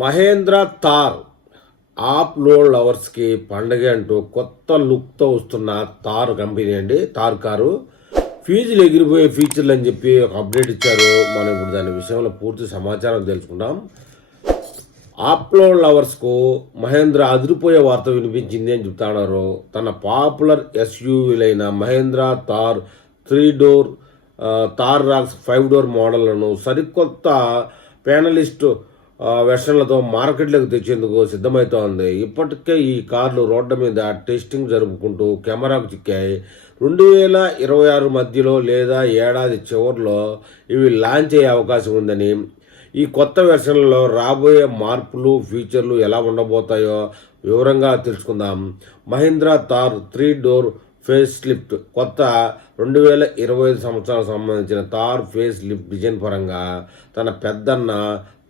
మహేంద్ర థార్ ఆప్ load లవర్స్కి పండగ అంటూ కొత్త లుక్తో వస్తున్న థార్ కంపెనీ అండి. థార్ కారు ఫీజులు ఎగిరిపోయే ఫీచర్లు అని చెప్పి ఒక అప్డేట్ ఇచ్చారు. మనం ఇప్పుడు దాని విషయంలో పూర్తి సమాచారం తెలుసుకుందాం. ఆప్ లోడ్ లవర్స్కు మహేంద్ర అదిరిపోయే వార్త వినిపించింది అని చెప్తున్నారు. తన పాపులర్ ఎస్యూవీలైన Mahindra Thar 3 door, Thar Roxx 5 door మోడళ్లను సరికొత్త ప్యానలిస్ట్ వెర్షన్లతో మార్కెట్లోకి తెచ్చేందుకు సిద్ధమవుతోంది. ఇప్పటికే ఈ కార్లు రోడ్ల మీద టెస్టింగ్ జరుపుకుంటూ కెమెరాకు చిక్కాయి. 2026 మధ్యలో లేదా ఏడాది చివరిలో ఇవి లాంచ్ అయ్యే అవకాశం ఉందని, ఈ కొత్త వెర్షన్లలో రాబోయే మార్పులు, ఫీచర్లు ఎలా ఉండబోతాయో వివరంగా తెలుసుకుందాం. Mahindra Thar 3 door facelift కొత్త 2025 సంవత్సరానికి సంబంధించిన థార్ ఫేస్ లిఫ్ట్ డిజైన్ పరంగా తన పెద్దన్న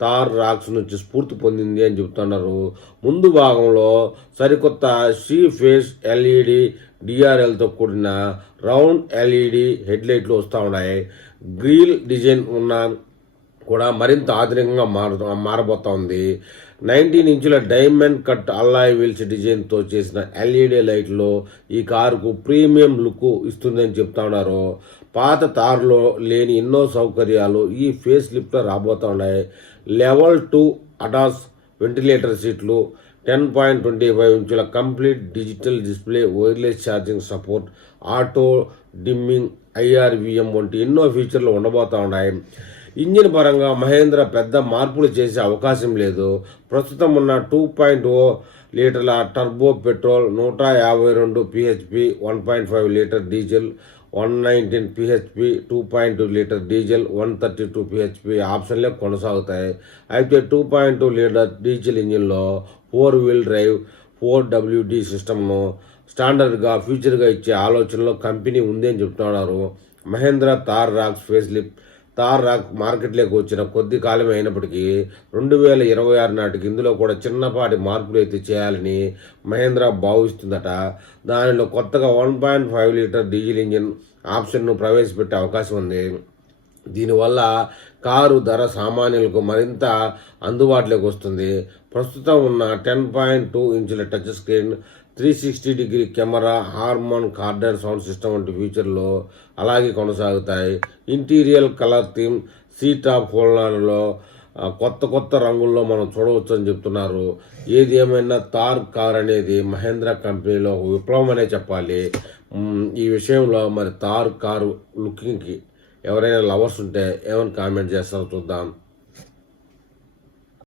థార్ రాక్స్ నుంచి స్ఫూర్తి పొందింది అని చెబుతున్నారు. ముందు భాగంలో సరికొత్త షీ ఫేస్ ఎల్ఈడి డిఆర్ఎల్తో కూడిన రౌండ్ ఎల్ఈడి హెడ్లైట్లు వస్తూ ఉన్నాయి. గ్రిల్ డిజైన్ ఉన్న కూడా మరింత ఆధునికంగా మారబోతోంది. 19 ఇంచుల డైమండ్ కట్ అల్లాయ్ వీల్స్ డిజైన్తో చేసిన ఎల్ఈడి లైట్లు ఈ కారుకు ప్రీమియం లుక్ ఇస్తుందని చెప్తా ఉన్నారు. పాత తారులో లేని ఎన్నో సౌకర్యాలు ఈ ఫేస్ లిఫ్ట్లో రాబోతూ ఉన్నాయి. లెవెల్ 2 అడాస్ వెంటిలేటర్ సీట్లు, 10.25 ఇంచుల complete digital display, wireless charging support, auto dimming, IRVM వంటి ఎన్నో ఫీచర్లు ఉండబోతూ ఉన్నాయి. ఇంజిన్ పరంగా మహేంద్ర పెద్ద మార్పులు చేసే అవకాశం లేదు. ప్రస్తుతం ఉన్న 2.0 లీటర్ల turbo petrol, 152 PHP, 1.5 litre diesel, 119 PHP, 2.2 litre diesel, 132 PHP ఆప్షన్లే కొనసాగుతాయి. అయితే 2.2 లీటర్ డీజిల్ ఇంజిన్లో 4 వీల్ డ్రైవ్ 4WD సిస్టమ్ను స్టాండర్డ్గా ఫీచర్గా ఇచ్చే ఆలోచనలో కంపెనీ ఉంది అని చెప్తున్నారు. Mahindra Thar Roxx facelift Thar రాక్ మార్కెట్లోకి వచ్చిన కొద్ది కాలమే అయినప్పటికీ 2026 నాటికి ఇందులో కూడా చిన్నపాటి మార్పులు అయితే చేయాలని మహేంద్ర భావిస్తుందట. దానిలో కొత్తగా 1.5 లీటర్ డీజిల్ ఇంజిన్ ఆప్షన్ను ప్రవేశపెట్టే అవకాశం ఉంది. దీనివల్ల కారు ధర సామాన్యులకు మరింత అందుబాటులోకి వస్తుంది. ప్రస్తుతం ఉన్న 10.2 ఇంచుల touch screen, 360 degree camera, Harman Kardon sound system వంటి ఫీచర్లు అలాగే కొనసాగుతాయి. ఇంటీరియర్ కలర్ థీమ్, సీట్ ఆఫ్ హోల్డర్లో కొత్త రంగుల్లో మనం చూడవచ్చు అని చెప్తున్నారు. ఏది ఏమైనా థార్ కార్ అనేది మహేంద్ర కంపెనీలో విప్లవం అనే చెప్పాలి. ఈ విషయంలో మరి థార్ కారు లుకింగ్కి ఎవరైనా లవర్స్ ఉంటే ఏమైనా కామెంట్ చేస్తారో చూద్దాం.